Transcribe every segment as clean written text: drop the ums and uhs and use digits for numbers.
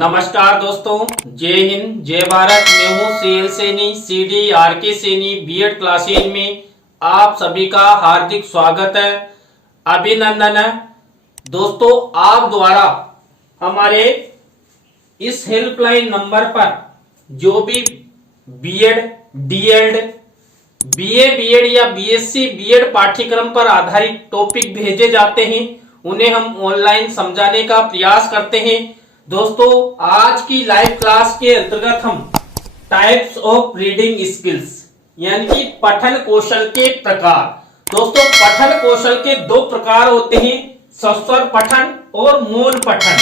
नमस्कार दोस्तों, जय हिंद जय भारत। मैं हूँ CL Saini, CD RK Saini BEd classes में आप सभी का हार्दिक स्वागत है, अभिनंदन है। दोस्तों, आप द्वारा हमारे इस हेल्पलाइन नंबर पर जो भी बीएड, डीएड, बीए बीएड या बीएससी बीएड पाठ्यक्रम पर आधारित टॉपिक भेजे जाते हैं, उन्हें हम ऑनलाइन समझाने का प्रयास करते हैं। दोस्तों, आज की लाइव क्लास के अंतर्गत हम टाइप्स ऑफ रीडिंग स्किल्स यानी कि पठन कौशल के प्रकार। दोस्तों, पठन कौशल के दो प्रकार होते हैं, सस्वर पठन और मौन पठन।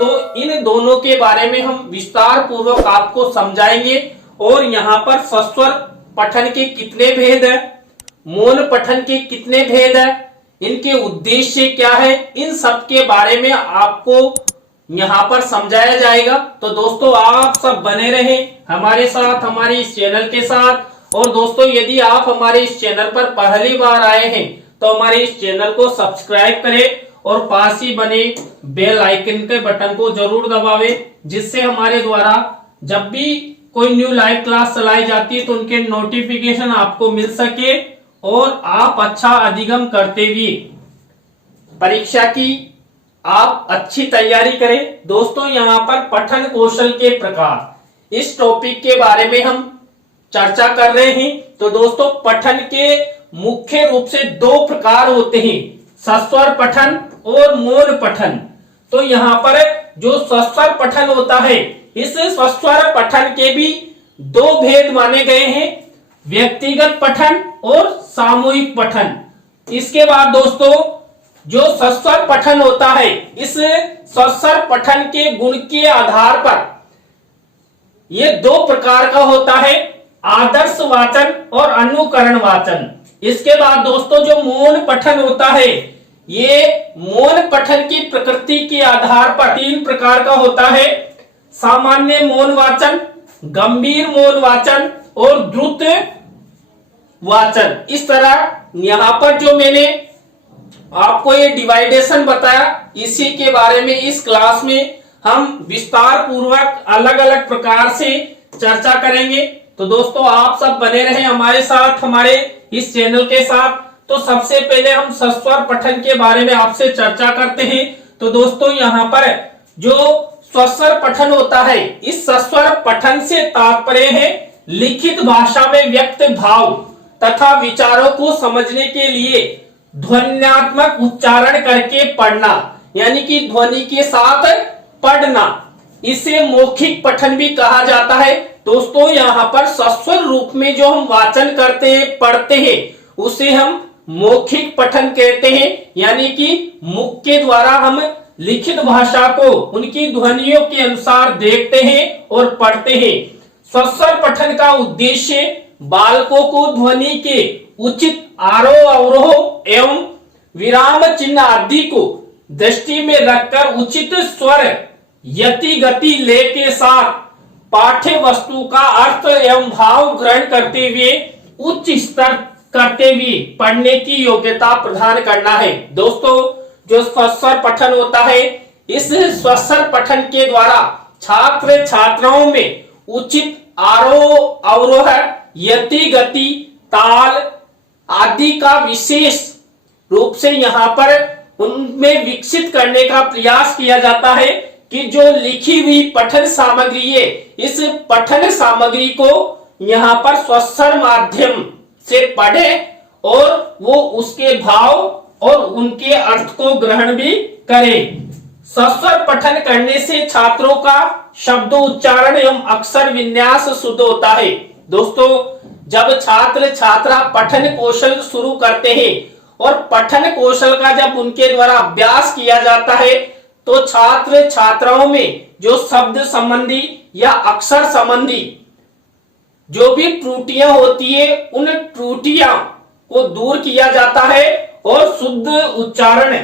तो इन दोनों के बारे में हम विस्तार पूर्वक आपको समझाएंगे और यहाँ पर सस्वर पठन के कितने भेद है, मौन पठन के कितने भेद है, इनके उद्देश्य क्या है, इन सब के बारे में आपको यहाँ पर समझाया जाएगा। तो दोस्तों, आप सब बने रहें हमारे साथ, हमारे इस चैनल के साथ। और दोस्तों, यदि आप हमारे इस चैनल पर पहली बार आए हैं तो हमारे इस चैनल को सब्सक्राइब करें और पास ही बने बेल आइकन के बटन को जरूर दबावें, जिससे हमारे द्वारा जब भी कोई न्यू लाइव क्लास चलाई जाती है तो उनके नोटिफिकेशन आपको मिल सके और आप अच्छा अधिगम करते हुए परीक्षा की आप अच्छी तैयारी करें। दोस्तों, यहाँ पर पठन कौशल के प्रकार, इस टॉपिक के बारे में हम चर्चा कर रहे हैं। तो दोस्तों, पठन के मुख्य रूप से दो प्रकार होते हैं, सस्वर पठन और मौन पठन। तो यहाँ पर जो सस्वर पठन होता है, इस सस्वर पठन के भी दो भेद माने गए हैं, व्यक्तिगत पठन और सामूहिक पठन। इसके बाद दोस्तों, जो सस्वर पठन होता है, इस सस्वर पठन के गुण के आधार पर ये दो प्रकार का होता है, आदर्श वाचन और अनुकरण वाचन। इसके बाद दोस्तों, जो मौन पठन होता है, ये मौन पठन की प्रकृति के आधार पर तीन प्रकार का होता है, सामान्य मौन वाचन, गंभीर मौन वाचन और द्रुत वाचन। इस तरह यहां पर जो मैंने आपको ये डिवाइडेशन बताया, इसी के बारे में इस क्लास में हम विस्तार पूर्वक अलग अलग प्रकार से चर्चा करेंगे। तो दोस्तों, आप सब बने रहें हमारे साथ, हमारे इस चैनल के साथ। तो सबसे पहले हम सस्वर पठन के बारे में आपसे चर्चा करते हैं। तो दोस्तों, यहाँ पर जो सस्वर पठन होता है, इस सस्वर पठन से तात्पर्य है लिखित भाषा में व्यक्त भाव तथा विचारों को समझने के लिए ध्वन्यात्मक उच्चारण करके पढ़ना, यानी कि ध्वनि के साथ पढ़ना। इसे मौखिक पठन भी कहा जाता है। दोस्तों, यहाँ पर सस्वर रूप में जो हम वाचन करते हैं, पढ़ते हैं, उसे हम मौखिक पठन कहते हैं, यानी कि मुख के द्वारा हम लिखित भाषा को उनकी ध्वनियों के अनुसार देखते हैं और पढ़ते हैं। सस्वर पठन का उद्देश्य बालकों को ध्वनि के उचित आरोह अवरोह एवं विराम चिन्ह आदि को दृष्टि में रखकर उचित स्वर यति गति ले के साथ पाठ्य वस्तु का अर्थ एवं भाव ग्रहण करते हुए उच्च स्तर करते हुए पढ़ने की योग्यता प्रदान करना है। दोस्तों, जो सस्वर पठन होता है, इस सस्वर पठन के द्वारा छात्र छात्राओं में उचित आरोह अवरोह, यति गति, ताल आदि का विशेष रूप से यहाँ पर उनमें विकसित करने का प्रयास किया जाता है कि जो लिखी हुई पठन सामग्री है, इस पठन सामग्री को यहाँ पर स्वर माध्यम से पढ़े और वो उसके भाव और उनके अर्थ को ग्रहण भी करे। सस्वर पठन करने से छात्रों का शब्द उच्चारण एवं अक्षर विन्यास शुद्ध होता है। दोस्तों, जब छात्र छात्रा पठन कौशल शुरू करते हैं और पठन कौशल का जब उनके द्वारा अभ्यास किया जाता है, तो छात्र छात्राओं में जो शब्द संबंधी या अक्षर संबंधी जो भी त्रुटियां होती है, उन त्रुटियां को दूर किया जाता है और शुद्ध उच्चारण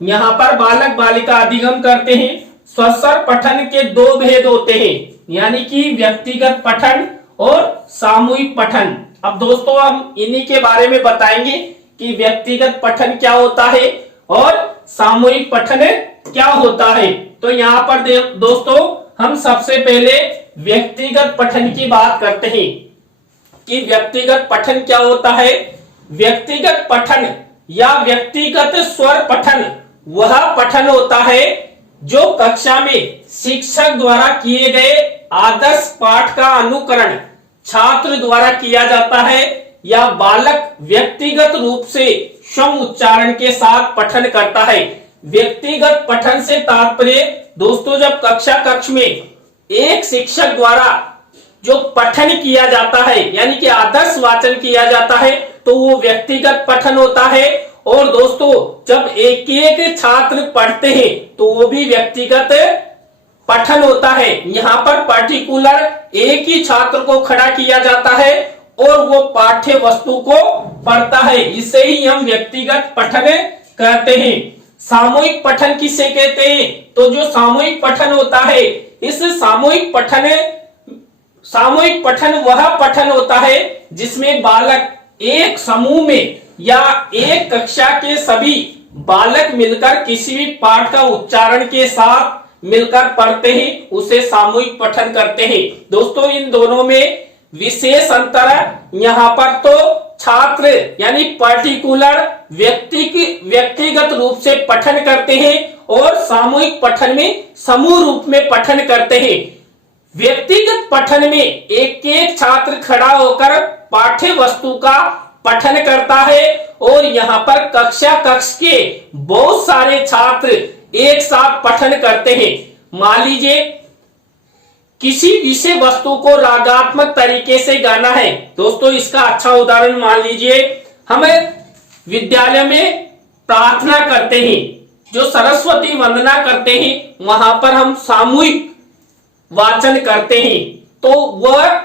यहाँ पर बालक बालिका अधिगम करते हैं। सस्वर पठन के दो भेद होते हैं, यानी कि व्यक्तिगत पठन और सामूहिक पठन। अब दोस्तों, हम इन्हीं के बारे में बताएंगे कि व्यक्तिगत पठन क्या होता है और सामूहिक पठन क्या होता है। तो यहाँ पर दोस्तों हम सबसे पहले व्यक्तिगत पठन की बात करते हैं कि व्यक्तिगत पठन क्या होता है। व्यक्तिगत पठन या व्यक्तिगत स्वर पठन वह पठन होता है जो कक्षा में शिक्षक द्वारा किए गए आदर्श पाठ का अनुकरण छात्र द्वारा किया जाता है या बालक व्यक्तिगत रूप से स्वयं उच्चारण के साथ पठन करता है। व्यक्तिगत पठन से तात्पर्य दोस्तों जब कक्ष में एक शिक्षक द्वारा जो पठन किया जाता है यानी कि आदर्श वाचन किया जाता है तो वो व्यक्तिगत पठन होता है। और दोस्तों जब एक एक छात्र पढ़ते हैं तो वो भी व्यक्तिगत पठन होता है। यहाँ पर पर्टिकुलर एक ही छात्र को खड़ा किया जाता है और वो पाठ्य वस्तु को पढ़ता है, इसे ही हम व्यक्तिगत पठन कहते हैं। सामूहिक पठन किसे कहते हैं? तो जो सामूहिक पठन होता है, इस सामूहिक पठन वह पठन होता है जिसमें बालक एक समूह में या एक कक्षा के सभी बालक मिलकर किसी भी पाठ का उच्चारण के साथ मिलकर पढ़ते हैं, उसे सामूहिक पठन करते हैं। दोस्तों इन दोनों में विशेष अंतर है। यहाँ पर तो छात्र यानी पर्टिकुलर व्यक्तिगत रूप से पठन करते हैं और सामूहिक पठन में समूह रूप में पठन करते हैं। व्यक्तिगत पठन में एक एक छात्र खड़ा होकर पाठ्य वस्तु का पठन करता है और यहाँ पर कक्ष के बहुत सारे छात्र एक साथ पठन करते हैं। मान लीजिए किसी विषय वस्तु को रागात्मक तरीके से गाना है। दोस्तों इसका अच्छा उदाहरण मान लीजिए हम विद्यालय में प्रार्थना करते हैं, जो सरस्वती वंदना करते हैं, वहां पर हम सामूहिक वाचन करते हैं। तो वह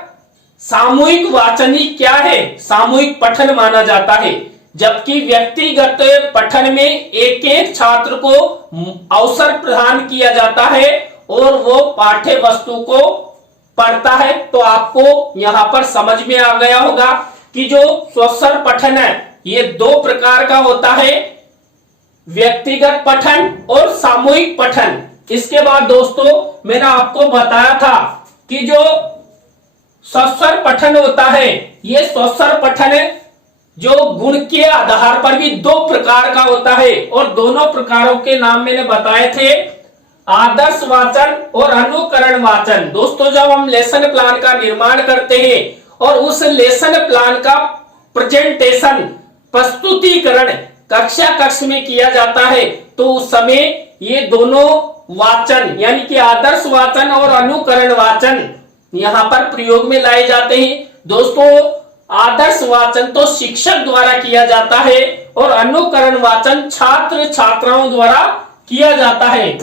सामूहिक वाचन ही क्या है? सामूहिक पठन माना जाता है। जबकि व्यक्तिगत पठन में एक एक छात्र को अवसर प्रदान किया जाता है और वो पाठ्य वस्तु को पढ़ता है। तो आपको यहाँ पर समझ में आ गया होगा कि जो स्वस्वर पठन है ये दो प्रकार का होता है, व्यक्तिगत पठन और सामूहिक पठन। इसके बाद दोस्तों मैंने आपको बताया था कि जो स्वस्वर पठन होता है, ये स्वस्वर पठन जो गुण के आधार पर भी दो प्रकार का होता है और दोनों प्रकारों के नाम मैंने बताए थे, आदर्श वाचन और अनुकरण वाचन। दोस्तों जब हम लेसन प्लान का निर्माण करते हैं और उस लेसन प्लान का प्रेजेंटेशन प्रस्तुतिकरण कक्ष में किया जाता है तो उस समय ये दोनों वाचन यानी कि आदर्श वाचन और अनुकरण वाचन यहाँ पर प्रयोग में लाए जाते हैं। दोस्तों आदर्श वाचन तो शिक्षक द्वारा किया जाता है और अनुकरण वाचन छात्र छात्राओं द्वारा किया जाता है।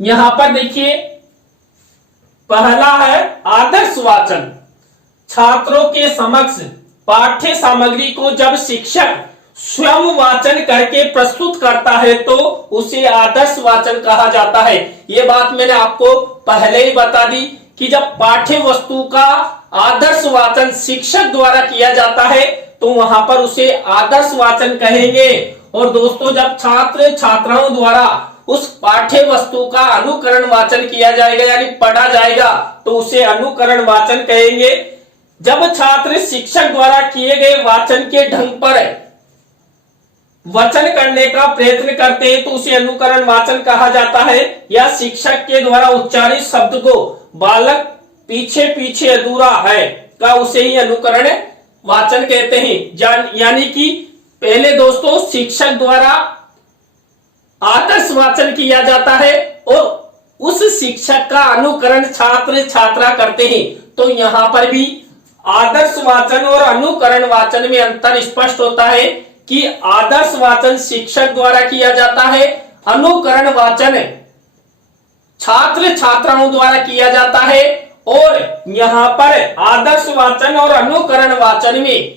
यहाँ पर देखिए पहला है आदर्श वाचन। छात्रों के समक्ष पाठ्य सामग्री को जब शिक्षक स्वयं वाचन करके प्रस्तुत करता है तो उसे आदर्श वाचन कहा जाता है। ये बात मैंने आपको पहले ही बता दी कि जब पाठ्य वस्तु का आदर्श वाचन शिक्षक द्वारा किया जाता है तो वहां पर उसे आदर्श वाचन कहेंगे। और दोस्तों जब छात्र छात्राओं द्वारा उस पाठ्य वस्तु का अनुकरण वाचन किया जाएगा यानी पढ़ा जाएगा तो उसे अनुकरण वाचन कहेंगे। जब छात्र शिक्षक द्वारा किए गए वाचन के ढंग पर वचन करने का प्रयत्न करते हैं तो उसे अनुकरण वाचन कहा जाता है। या शिक्षक के द्वारा उच्चारित शब्द को बालक पीछे पीछे अधूरा है का उसे ही अनुकरण वाचन कहते हैं। यानी कि पहले दोस्तों शिक्षक द्वारा आदर्श वाचन किया जाता है और उस शिक्षक का अनुकरण छात्र छात्रा करते हैं। तो यहाँ पर भी आदर्श वाचन और अनुकरण वाचन में अंतर स्पष्ट होता है कि आदर्श वाचन शिक्षक द्वारा किया जाता है, अनुकरण वाचन छात्र छात्राओं द्वारा किया जाता है। और यहाँ पर आदर्श वाचन और अनुकरण वाचन में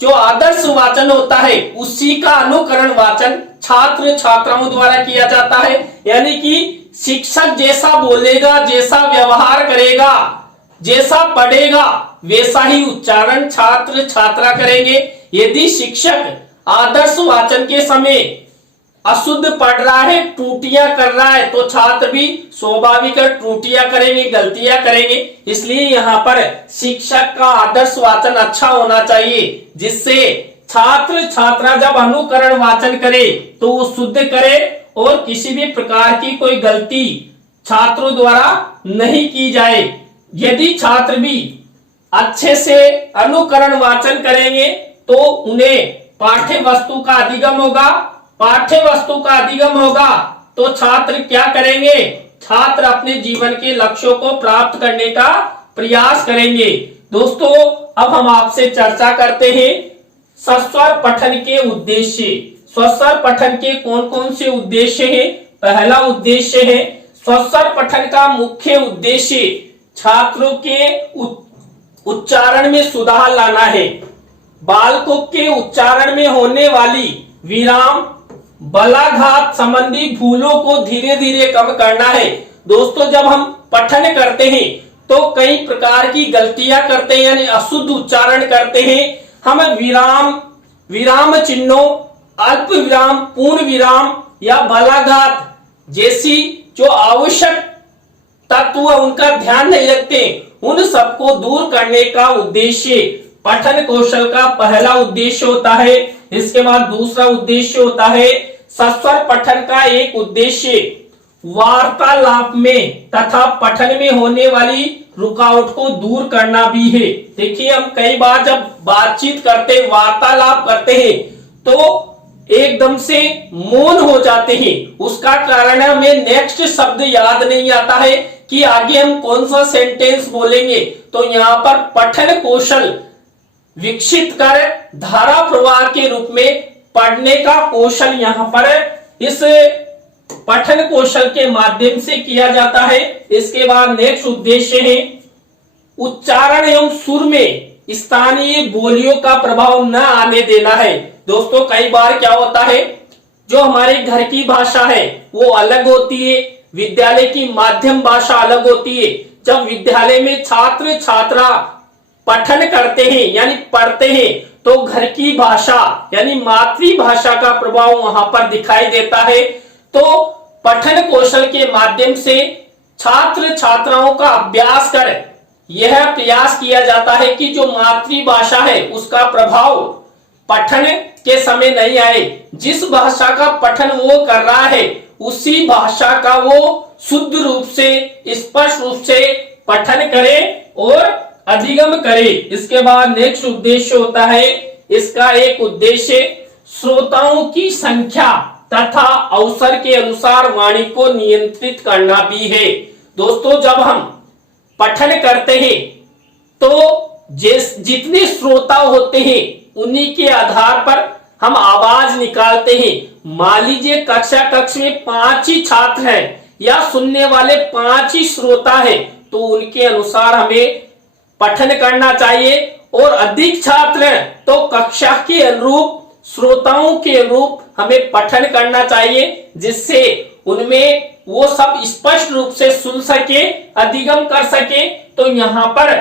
जो आदर्श वाचन होता है उसी का अनुकरण वाचन छात्र छात्राओं द्वारा किया जाता है। यानी कि शिक्षक जैसा बोलेगा, जैसा व्यवहार करेगा, जैसा पढ़ेगा वैसा ही उच्चारण छात्र छात्रा करेंगे। यदि शिक्षक आदर्श वाचन के समय अशुद्ध पढ़ रहा है, त्रुटियां कर रहा है, तो छात्र भी स्वाभाविक त्रुटियां करेंगे, गलतियां करेंगे। इसलिए यहाँ पर शिक्षक का आदर्श वाचन अच्छा होना चाहिए, जिससे छात्र छात्रा जब अनुकरण वाचन करे तो वो शुद्ध करे और किसी भी प्रकार की कोई गलती छात्रों द्वारा नहीं की जाए। यदि छात्र भी अच्छे से अनुकरण वाचन करेंगे तो उन्हें पाठ्य वस्तु का अधिगम होगा। पाठ्य वस्तु का अधिगम होगा तो छात्र क्या करेंगे? छात्र अपने जीवन के लक्ष्यों को प्राप्त करने का प्रयास करेंगे। दोस्तों, अब हम आपसे चर्चा करते हैं सस्वर पठन के उद्देश्य। सस्वर पठन के कौन कौन से उद्देश्य हैं? पहला उद्देश्य है सस्वर पठन का मुख्य उद्देश्य छात्रों के उच्चारण में सुधार लाना है। बालकों के उच्चारण में होने वाली विराम, बलाघात संबंधी भूलों को धीरे धीरे कम करना है। दोस्तों, जब हम पठन करते हैं तो कई प्रकार की गलतियां करते हैं, यानी अशुद्ध उच्चारण करते हैं। हम विराम चिन्हों, अल्प विराम, पूर्ण विराम या बलाघात जैसी जो आवश्यक तत्व उनका ध्यान नहीं रखते। उन सबको दूर करने का उद्देश्य पठन कौशल का पहला उद्देश्य होता है। इसके बाद दूसरा उद्देश्य होता है सस्वर पठन का एक उद्देश्य वार्तालाप में तथा पठन में होने वाली रुकावट को दूर करना भी है। देखिए, हम कई बार जब बातचीत करते, वार्तालाप करते हैं तो एकदम से मौन हो जाते हैं। उसका कारण है हमें नेक्स्ट शब्द याद नहीं आता है कि आगे हम कौन सा सेंटेंस बोलेंगे। तो यहाँ पर पठन कौशल विकसित कर धारा प्रवाह के रूप में पढ़ने का कौशल यहाँ पर इस पठन कौशल के माध्यम से किया जाता है। इसके बाद नेक्स्ट उद्देश्य है उच्चारण एवं सुर में स्थानीय बोलियों का प्रभाव न आने देना है। दोस्तों, कई बार क्या होता है, जो हमारे घर की भाषा है वो अलग होती है, विद्यालय की माध्यम भाषा अलग होती है। जब विद्यालय में छात्र छात्रा पठन करते हैं यानी पढ़ते हैं तो घर की भाषा यानी मातृभाषा का प्रभाव वहां पर दिखाई देता है। तो पठन कौशल के माध्यम से छात्र छात्राओं का अभ्यास कर यह प्रयास किया जाता है कि जो मातृभाषा है उसका प्रभाव पठन के समय नहीं आए। जिस भाषा का पठन वो कर रहा है उसी भाषा का वो शुद्ध रूप से, स्पष्ट रूप से पठन करे और अधिगम करे। इसके बाद नेक्स्ट उद्देश्य होता है, इसका एक उद्देश्य श्रोताओं की संख्या तथा अवसर के अनुसार वाणी को नियंत्रित करना भी है। दोस्तों, जब हम पठन करते हैं तो जितने श्रोता होते हैं उन्हीं के आधार पर हम आवाज निकालते हैं। मान लीजिए कक्ष में 5 ही छात्र हैं या सुनने वाले 5 ही श्रोता है तो उनके अनुसार हमें पठन करना चाहिए। और अधिक छात्र हैं तो कक्षा के अनुरूप, श्रोताओं के अनुरूप हमें पठन करना चाहिए, जिससे उनमें वो सब स्पष्ट रूप से सुन सके, अधिगम कर सके। तो यहाँ पर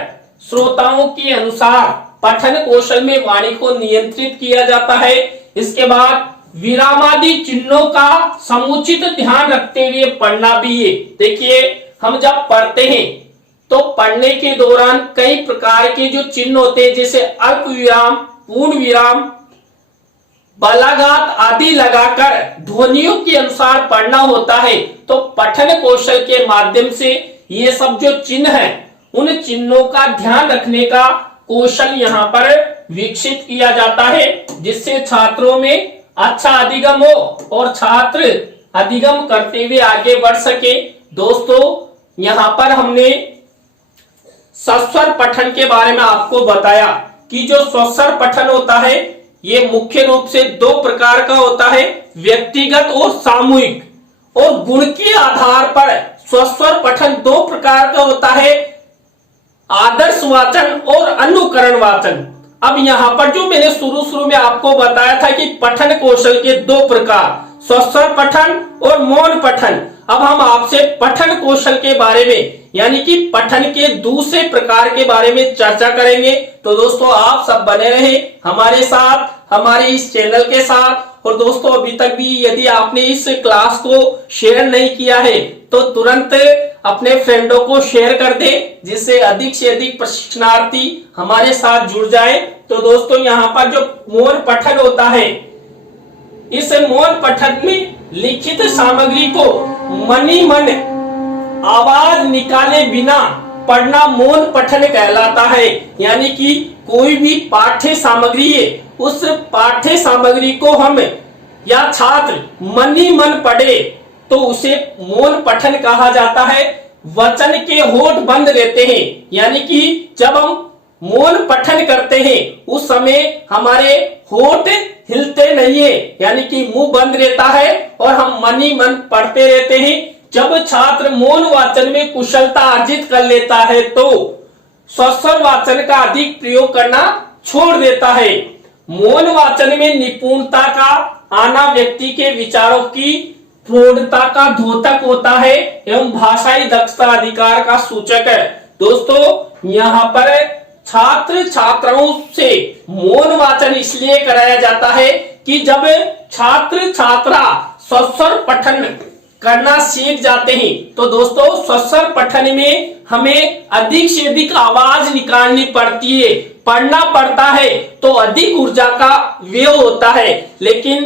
श्रोताओं के अनुसार पठन कौशल में वाणी को नियंत्रित किया जाता है। इसके बाद विरामादि चिन्हों का समुचित ध्यान रखते हुए पढ़ना भी है। देखिए, हम जब पढ़ते हैं तो पढ़ने के दौरान कई प्रकार के जो चिन्ह होते हैं, जैसे अल्प विराम, पूर्ण विराम, बलाघात आदि लगाकर ध्वनियों के अनुसार पढ़ना होता है। तो पठन कौशल के माध्यम से ये सब जो चिन्ह हैं उन चिन्हों का ध्यान रखने का कौशल यहाँ पर विकसित किया जाता है, जिससे छात्रों में अच्छा अधिगम हो और छात्र अधिगम करते हुए आगे बढ़ सके। दोस्तों, यहाँ पर हमने सस्वर पठन के बारे में आपको बताया कि जो सस्वर पठन होता है ये मुख्य रूप से 2 प्रकार का होता है, व्यक्तिगत और सामूहिक। और गुण के आधार पर सस्वर पठन 2 प्रकार का होता है, आदर्श वाचन और अनुकरण वाचन। अब यहाँ पर जो मैंने शुरू में आपको बताया था कि पठन कौशल के 2 प्रकार, सस्वर पठन और मौन पठन। अब हम आपसे पठन कौशल के बारे में यानी कि पठन के दूसरे प्रकार के बारे में चर्चा करेंगे। तो दोस्तों, आप सब बने रहे हमारे साथ, हमारे इस चैनल के साथ, और दोस्तों अभी तक भी यदि आपने इस क्लास को शेयर नहीं किया है तो तुरंत अपने फ्रेंडों को शेयर कर दे, जिससे अधिक से अधिक प्रशिक्षणार्थी हमारे साथ जुड़ जाए। तो दोस्तों यहाँ पर जो मौन पठन होता है, इस मौन पठन में लिखित सामग्री को मनी मन आवाज निकाले बिना पढ़ना मौन पठन कहलाता है। यानी कि कोई भी पाठ्य सामग्री है, उस पाठ्य सामग्री को हम या छात्र मनी मन पढ़े तो उसे मौन पठन कहा जाता है। वचन के होठ बंद रहते हैं, यानी कि जब हम मौन पठन करते हैं उस समय हमारे होठ हिलते नहीं है, यानी कि मुंह बंद रहता है और हम मनी मन पढ़ते रहते हैं। जब छात्र मौन वाचन में कुशलता अर्जित कर लेता है तो स्वस्वर वाचन का अधिक प्रयोग करना छोड़ देता है। मौन वाचन में निपुणता का आना व्यक्ति के विचारों की प्रौढ़ता का द्योतक होता है एवं भाषाई दक्षता अधिकार का सूचक है। दोस्तों यहाँ पर छात्र छात्राओं से मौन वाचन इसलिए कराया जाता है कि जब छात्र छात्रा स्वस्वर पठन करना सीख जाते हैं तो दोस्तों स्वस्वर पठन में हमें अधिक से अधिक आवाज निकालनी पड़ती है, पढ़ना पड़ता है तो अधिक ऊर्जा का व्यय होता है। लेकिन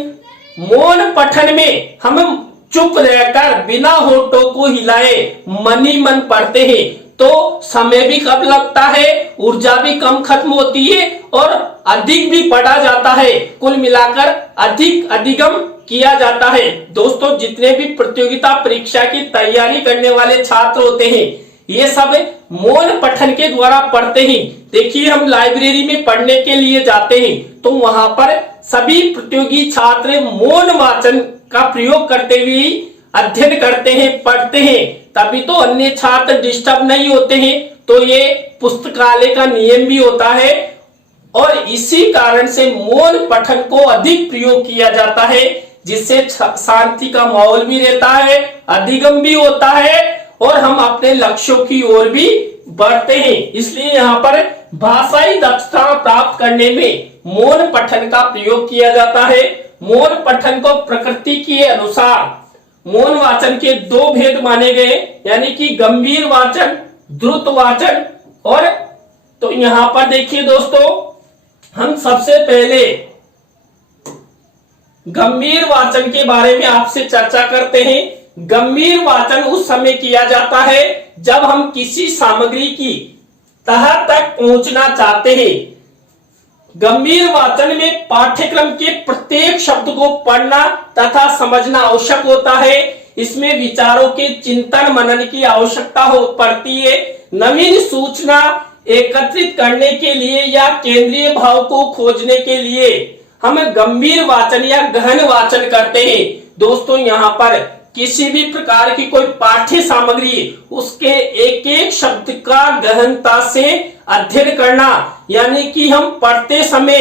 मौन पठन में हम चुप रहकर बिना होठों को हिलाए मनी मन पढ़ते हैं तो समय भी कम लगता है, ऊर्जा भी कम खत्म होती है और अधिक भी पढ़ा जाता है। कुल मिलाकर अधिक अधिगम किया जाता है। दोस्तों जितने भी प्रतियोगिता परीक्षा की तैयारी करने वाले छात्र होते हैं ये सब मौन पठन के द्वारा पढ़ते हैं। देखिए हम लाइब्रेरी में पढ़ने के लिए जाते हैं तो वहां पर सभी प्रतियोगी छात्र मौन वाचन का प्रयोग करते हुए अध्ययन करते हैं, पढ़ते हैं, तभी तो अन्य छात्र डिस्टर्ब नहीं होते हैं। तो ये पुस्तकालय का नियम भी होता है और इसी कारण से मौन पठन को अधिक प्रयोग किया जाता है, जिससे शांति का माहौल भी रहता है, अधिगम भी होता है और हम अपने लक्ष्यों की ओर भी बढ़ते हैं। इसलिए यहाँ पर भाषाई दक्षता प्राप्त करने में मौन पठन का प्रयोग किया जाता है। मौन पठन को प्रकृति के अनुसार मौन वाचन के दो भेद माने गए, यानी कि गंभीर वाचन, द्रुत वाचन। और तो यहाँ पर देखिए दोस्तों हम सबसे पहले गंभीर वाचन के बारे में आपसे चर्चा करते हैं। गंभीर वाचन उस समय किया जाता है जब हम किसी सामग्री की तह तक पहुंचना चाहते हैं। गंभीर वाचन में पाठ्यक्रम के प्रत्येक शब्द को पढ़ना तथा समझना आवश्यक होता है। इसमें विचारों के चिंतन मनन की आवश्यकता हो पड़ती है। नवीन सूचना एकत्रित करने के लिए या केंद्रीय भाव को खोजने के लिए हम गंभीर वाचन या गहन वाचन करते हैं। दोस्तों यहाँ पर किसी भी प्रकार की कोई पाठ्य सामग्री उसके एक एक शब्द का गहनता से अध्ययन करना, यानी कि हम पढ़ते समय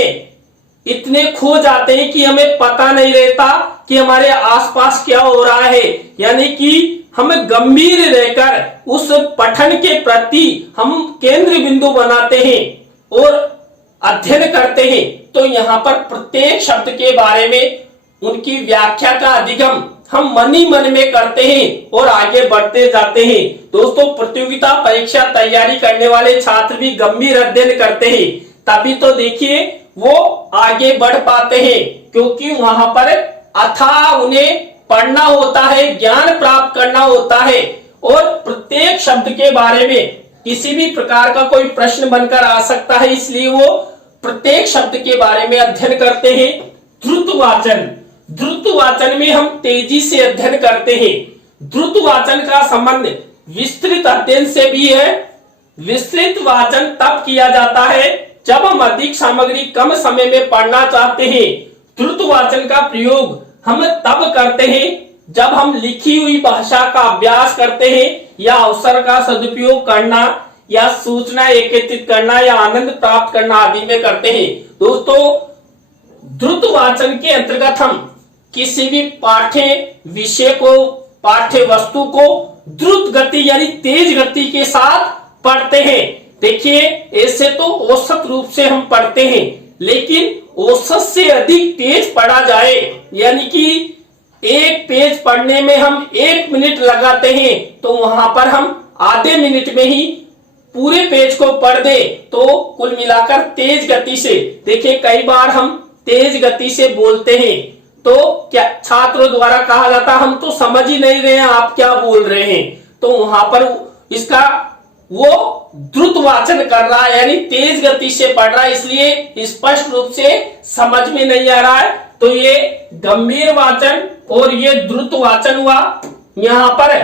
इतने खो जाते हैं कि हमें पता नहीं रहता कि हमारे आसपास क्या हो रहा है। यानी कि हम गंभीर रहकर उस पठन के प्रति हम केंद्र बिंदु बनाते हैं और अध्ययन करते हैं। तो यहाँ पर प्रत्येक शब्द के बारे में उनकी व्याख्या का अधिगम हम मनी मन में करते हैं और आगे बढ़ते जाते हैं। दोस्तों प्रतियोगिता परीक्षा तैयारी करने वाले छात्र भी गंभीर अध्ययन करते हैं, तभी तो देखिए वो आगे बढ़ पाते हैं, क्योंकि वहां पर अथाह उन्हें पढ़ना होता है, ज्ञान प्राप्त करना होता है और प्रत्येक शब्द के बारे में किसी भी प्रकार का कोई प्रश्न बनकर आ सकता है, इसलिए वो प्रत्येक शब्द के बारे में अध्ययन करते हैं। द्रुत वाचन, द्रुत वाचन में हम तेजी से अध्ययन करते हैं। द्रुत वाचन का संबंध विस्तृत अध्ययन से भी है। विस्तृत वाचन तब किया जाता है जब हम अधिक सामग्री कम समय में पढ़ना चाहते हैं। द्रुत वाचन का प्रयोग हम तब करते हैं जब हम लिखी हुई भाषा का अभ्यास करते हैं या अवसर का सदुपयोग करना या सूचना एकत्रित करना या आनंद प्राप्त करना आदि में करते हैं। दोस्तों द्रुत वाचन के अंतर्गत हम किसी भी पाठ्य विषय को, पाठ्य वस्तु को द्रुत गति यानी तेज गति के साथ पढ़ते हैं। देखिए ऐसे तो औसत रूप से हम पढ़ते हैं, लेकिन औसत से अधिक तेज पढ़ा जाए, यानी कि एक पेज पढ़ने में हम 1 मिनट लगाते हैं तो वहां पर हम आधे मिनट में ही पूरे पेज को पढ़ दे, तो कुल मिलाकर तेज गति से। देखिए कई बार हम तेज गति से बोलते हैं तो क्या छात्रों द्वारा कहा जाता हम तो समझ ही नहीं रहे हैं आप क्या बोल रहे हैं, तो वहां पर इसका वो द्रुत वाचन कर रहा है, यानी तेज गति से पढ़ रहा है, इसलिए स्पष्ट रूप से समझ में नहीं आ रहा है। तो ये गंभीर वाचन और ये द्रुत वाचन हुआ। यहाँ पर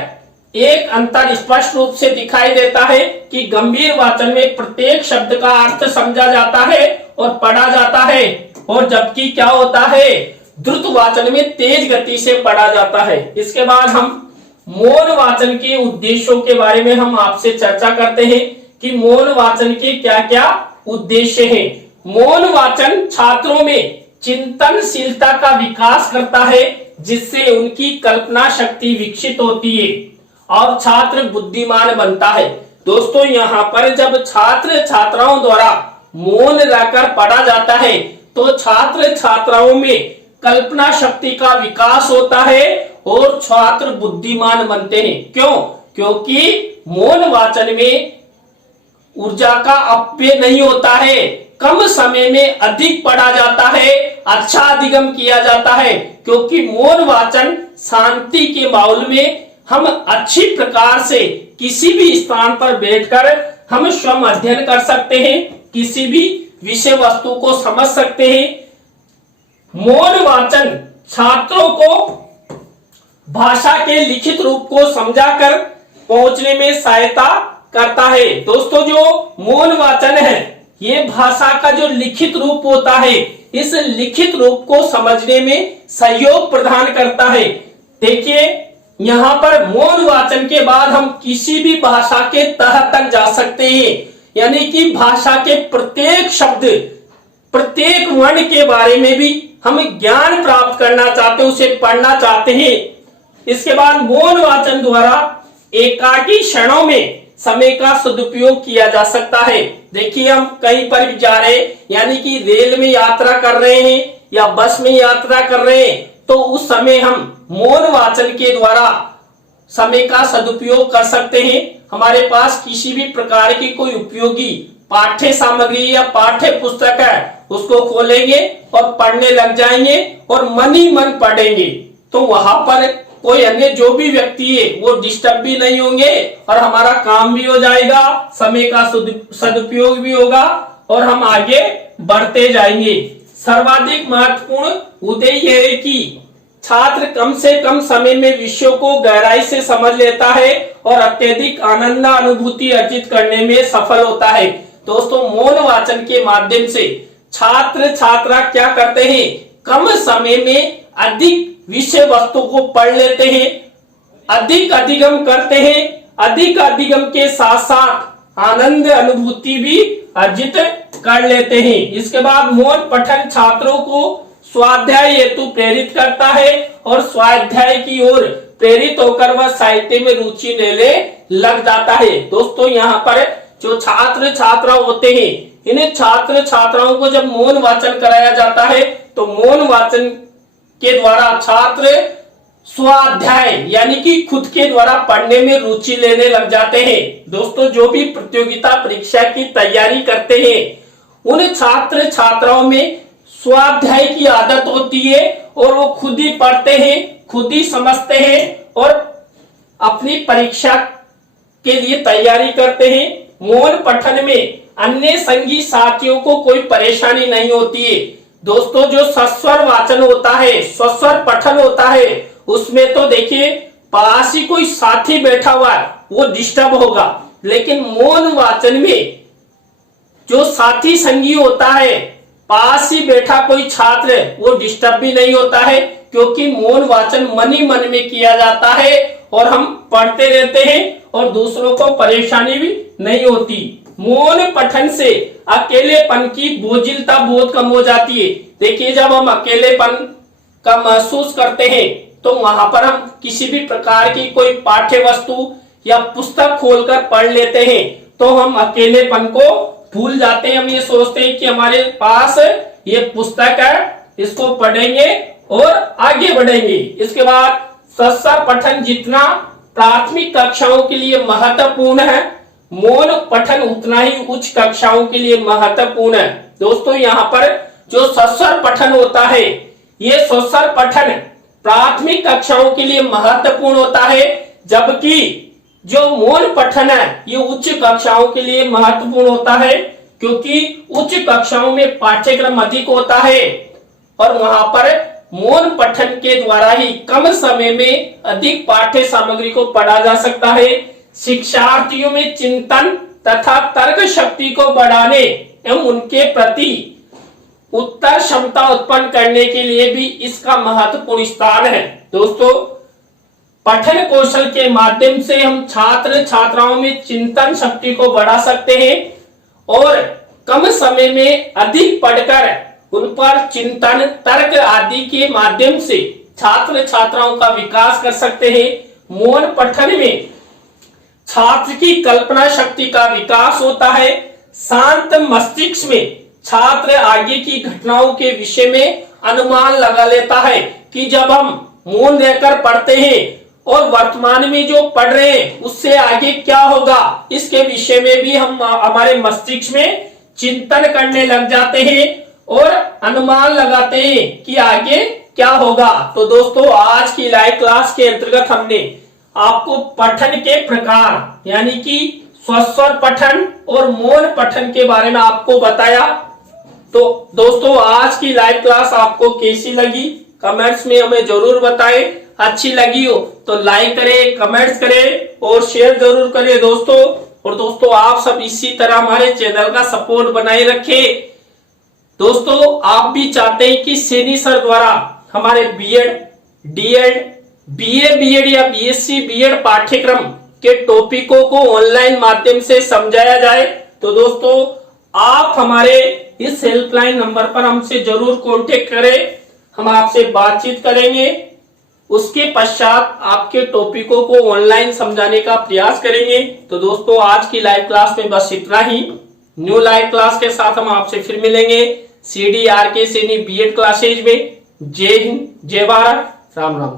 एक अंतर स्पष्ट रूप से दिखाई देता है कि गंभीर वाचन में प्रत्येक शब्द का अर्थ समझा जाता है और पढ़ा जाता है, और जबकि क्या होता है द्रुत वाचन में तेज गति से पढ़ा जाता है। इसके बाद हम मौन वाचन के उद्देश्यों के बारे में हम आपसे चर्चा करते हैं कि मौन वाचन के क्या क्या उद्देश्य हैं। मौन वाचन छात्रों में चिंतनशीलता का विकास करता है, जिससे उनकी कल्पना शक्ति विकसित होती है और छात्र बुद्धिमान बनता है। दोस्तों यहाँ पर जब छात्र छात्राओं द्वारा मौन रहकर पढ़ा जाता है तो छात्र छात्राओं में कल्पना शक्ति का विकास होता है और छात्र बुद्धिमान बनते हैं। क्यों? क्योंकि मौन वाचन में ऊर्जा का अपव्यय नहीं होता है, कम समय में अधिक पढ़ा जाता है, अच्छा अधिगम किया जाता है, क्योंकि मौन वाचन शांति के माहौल में हम अच्छी प्रकार से किसी भी स्थान पर बैठकर हम स्वयं अध्ययन कर सकते हैं, किसी भी विषय वस्तु को समझ सकते हैं। मौन वाचन छात्रों को भाषा के लिखित रूप को समझाकर पहुंचने में सहायता करता है। दोस्तों जो मौन वाचन है ये भाषा का जो लिखित रूप होता है, इस लिखित रूप को समझने में सहयोग प्रदान करता है। देखिए यहाँ पर मौन वाचन के बाद हम किसी भी भाषा के तह तक जा सकते हैं, यानी कि भाषा के प्रत्येक शब्द प्रत्येक वर्ण के बारे में भी हम ज्ञान प्राप्त करना चाहते हैं, उसे पढ़ना चाहते हैं। इसके बाद मौन वाचन द्वारा एकाकी क्षणों में समय का सदुपयोग किया जा सकता है। देखिए हम कहीं पर भी जा रहे हैं, यानी कि रेल में यात्रा कर रहे हैं या बस में यात्रा कर रहे हैं, तो उस समय हम मौन वाचन के द्वारा समय का सदुपयोग कर सकते हैं। हमारे पास किसी भी प्रकार की कोई उपयोगी पाठ्य सामग्री या पाठ्य पुस्तक है, उसको खोलेंगे और पढ़ने लग जाएंगे और मन ही मन पढ़ेंगे, तो वहां पर कोई अन्य जो भी व्यक्ति है वो डिस्टर्ब भी नहीं होंगे और हमारा काम भी हो जाएगा, समय का सदुपयोग भी होगा और हम आगे बढ़ते जाएंगे। सर्वाधिक महत्वपूर्ण उद्देश्य यह है कि छात्र कम से कम समय में विषयों को गहराई से समझ लेता है और अत्यधिक आनंद अनुभूति अर्जित करने में सफल होता है। दोस्तों मौन वाचन के माध्यम से छात्र छात्रा क्या करते हैं, कम समय में अधिक विषय वस्तु को पढ़ लेते हैं, अधिक अधिगम करते हैं, अधिक अधिगम के साथ साथ आनंद अनुभूति भी अर्जित कर लेते हैं। इसके बाद मौन पठन छात्रों को स्वाध्याय हेतु प्रेरित करता है और स्वाध्याय की ओर प्रेरित होकर वह साहित्य में रुचि लेने लग जाता है। दोस्तों यहाँ पर जो छात्र छात्रा होते हैं, इन्हें छात्र छात्राओं को जब मौन वाचन कराया जाता है तो मौन वाचन के द्वारा छात्र स्वाध्याय यानी कि खुद के द्वारा पढ़ने में रुचि लेने लग जाते हैं। दोस्तों जो भी प्रतियोगिता परीक्षा की तैयारी करते हैं उन छात्र छात्राओं में स्वाध्याय की आदत होती है और वो खुद ही पढ़ते हैं, खुद ही समझते हैं और अपनी परीक्षा के लिए तैयारी करते हैं। मौन पठन में अन्य संगी साथियों को कोई परेशानी नहीं होती है। दोस्तों जो सस्वर वाचन होता है, स्वस्वर पठन होता है, उसमें तो देखिए पास ही कोई साथी बैठा हुआ है वो डिस्टर्ब होगा, लेकिन मौन वाचन में जो साथी संगी होता है, पास ही बैठा कोई छात्र वो डिस्टर्ब भी नहीं होता है, क्योंकि मौन वाचन मन ही मन में किया जाता है और हम पढ़ते रहते हैं और दूसरों को परेशानी भी नहीं होती। मौन पठन से अकेलेपन की बोझिलता बहुत कम हो जाती है। देखिए जब हम अकेलेपन का महसूस करते हैं तो वहां पर हम किसी भी प्रकार की कोई पाठ्य वस्तु या पुस्तक खोलकर पढ़ लेते हैं तो हम अकेलेपन को भूल जाते हैं। हम ये सोचते हैं कि हमारे पास ये पुस्तक है, इसको पढ़ेंगे और आगे बढ़ेंगे। इसके बाद सस्वर पठन जितना प्राथमिक कक्षाओं के लिए महत्वपूर्ण है, मौन पठन उतना ही उच्च कक्षाओं के लिए महत्वपूर्ण है। दोस्तों यहाँ पर जो सस्वर पठन होता है, ये सस्वर पठन प्राथमिक कक्षाओं के लिए महत्वपूर्ण होता है, जबकि जो मौन पठन है ये उच्च कक्षाओं के लिए महत्वपूर्ण होता है, क्योंकि उच्च कक्षाओं में पाठ्यक्रम अधिक होता है और वहां पर मौन पठन के द्वारा ही कम समय में अधिक पाठ्य सामग्री को पढ़ा जा सकता है। शिक्षार्थियों में चिंतन तथा तर्क शक्ति को बढ़ाने एवं उनके प्रति उत्तर क्षमता उत्पन्न करने के लिए भी इसका महत्वपूर्ण स्थान है। दोस्तों पठन कौशल के माध्यम से हम छात्र छात्राओं में चिंतन शक्ति को बढ़ा सकते हैं और कम समय में अधिक पढ़कर उन पर चिंतन तर्क आदि के माध्यम से छात्र छात्राओं का विकास कर सकते हैं। मौन पठन में छात्र की कल्पना शक्ति का विकास होता है। शांत मस्तिष्क में छात्र आगे की घटनाओं के विषय में अनुमान लगा लेता है कि जब हम मौन रहकर पढ़ते हैं और वर्तमान में जो पढ़ रहे हैं उससे आगे क्या होगा, इसके विषय में भी हम हमारे मस्तिष्क में चिंतन करने लग जाते हैं और अनुमान लगाते हैं कि आगे क्या होगा। तो दोस्तों आज की लाइव क्लास के अंतर्गत हमने आपको पठन के प्रकार यानी कि सस्वर पठन और मौन पठन के बारे में आपको बताया। तो दोस्तों आज की लाइव क्लास आपको कैसी लगी कमेंट्स में हमें जरूर बताएं। अच्छी लगी हो तो लाइक करें, कमेंट्स करें और शेयर जरूर करें दोस्तों। और दोस्तों आप सब इसी तरह हमारे चैनल का सपोर्ट बनाए रखें। दोस्तों आप भी चाहते हैं कि सैनी सर द्वारा हमारे बीएड, डीएड, बीए बीएड या बीएससी बीएड पाठ्यक्रम के टॉपिकों को ऑनलाइन माध्यम से समझाया जाए, तो दोस्तों आप हमारे इस हेल्पलाइन नंबर पर हमसे जरूर कांटेक्ट करें। हम आपसे बातचीत करेंगे, उसके पश्चात आपके टॉपिकों को ऑनलाइन समझाने का प्रयास करेंगे। तो दोस्तों आज की लाइव क्लास में बस इतना ही। न्यू लाइव क्लास के साथ हम आपसे फिर मिलेंगे CDRK सैनी बीएड क्लासेज में। जय हिंद, जय भारत, राम राम।